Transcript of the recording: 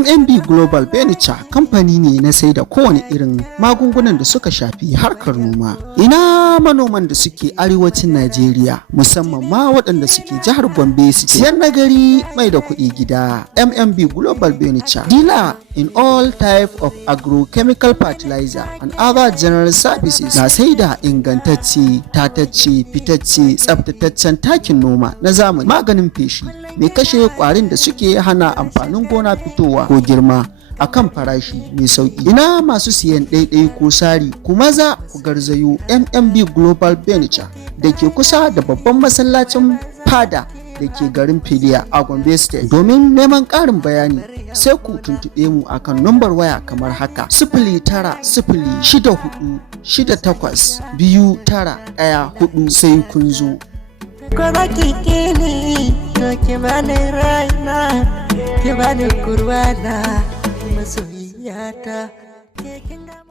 MMB Global Furniture kamfani ne na sai da kowane irin magungunan da suka shafi harkar noma. Ina manoman da suke arewacin Najeriya, musamman ma waɗanda suke jihar Gombe, su siyan nagari mai da kuɗi gida. MMB Global Furniture dealer in all type of agrochemical fertilizer and other general services, na sai da ingantacce, tatacce, fitacce, tsaftataccen takin noma na zamani, maganin feshi mai kashe kwarin da suke hana amfanin gona fitowa ko girma akan farashi mai sauki. Ina masu siyan ɗaiɗai ko sari, ku maza ku garzayo MMB Global Furniture da ke kusa da babban masallacin fada da ke garin Filiya a Gombe State. Domin neman ƙarin bayani sai ku tuntuɓe mu akan nambar waya kamar haka: 0906482914 sai kun zo. Kuma kike ni to ki bani raina, ki bani kurwana masoyiyata.